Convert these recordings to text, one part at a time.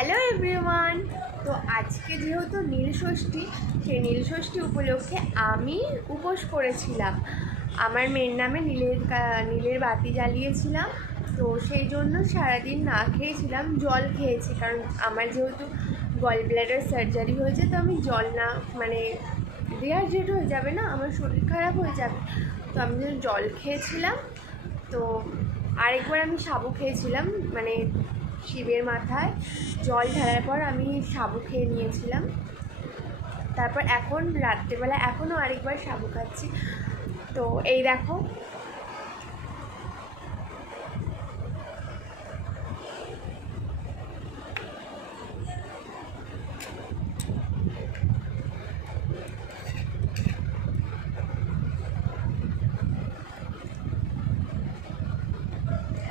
Hello everyone. তো আজকে যেহেতু নীলষষ্ঠী, সেই নীলষষ্ঠী উপলক্ষে আমি উপোস করেছিলাম। আমার মেয়ের নামে নীলের বাতি জ্বালিয়েছিলাম। তো সেই জন্য সারাদিন না খেয়েছিলাম, জল খেয়েছি, কারণ আমার যেহেতু গল ব্লাডার সার্জারি হয়েছে, তো আমি জল না ডিহাইড্রেট হয়ে যাবে না, আমার শরীর খারাপ হয়ে যাবে। তো আমি জল খেয়েছিলাম। তো আরেকবার আমি সাবু খেয়েছিলাম, শিবের মাথায় জল ঢালার পর আমি সাবু খেয়ে নিয়েছিলাম। তারপর এখন রাত্রেবেলা এখনও আরেকবার সাবু খাচ্ছি। তো এই দেখো,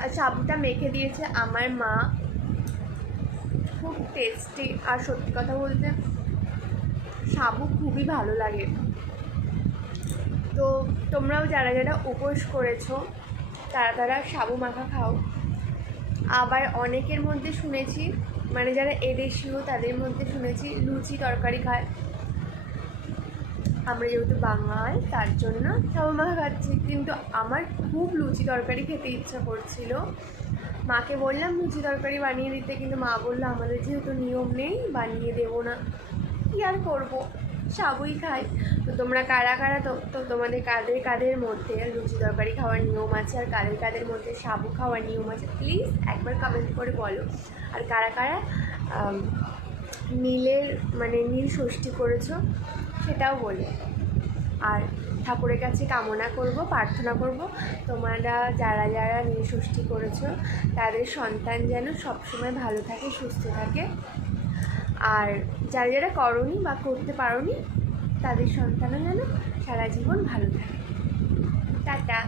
আর সাবুটা মেখে দিয়েছে আমার মা, খুব টেস্টি। আর সত্যি কথা বলতে সাবু খুবই ভালো লাগে। তো তোমরাও যারা যারা উপোস করেছো তারা সাবু মাখা খাও। আবার অনেকের মধ্যে শুনেছি, যারা এদেশীয় তাদের মধ্যে শুনেছি লুচি তরকারি খায়। আমরা যেহেতু বাঙাল তার জন্য সাবু মাখা খাচ্ছি, কিন্তু আমার খুব লুচি তরকারি খেতে ইচ্ছা করছিল। মাকে বললাম লুচি তরকারি বানিয়ে দিতে, কিন্তু মা বললো আমাদের যেহেতু নিয়ম নেই, বানিয়ে দেবো না। কী আর করবো, সাবুই খাই। তো তোমরা কারা কারা তো তোমাদের কাদের মধ্যে লুচি তরকারি খাওয়ার নিয়ম আছে, আর কাদের মধ্যে সাবু খাওয়ার নিয়ম আছে, প্লিজ একবার কমেন্ট করে বলো। আর কারা কারা নীল ষষ্ঠী করেছো সেটাও বলো। আর ঠাকুরের কাছে কামনা করব, প্রার্থনা করব, তোমরা যারা যারা নীল ষষ্ঠী করেছো তাদের সন্তান যেন সবসময় ভালো থাকে, সুস্থ থাকে। আর যারা যারা করোনি বা করতে পারোনি তাদের সন্তানও যেন সারা জীবন ভালো থাকে। টাটা।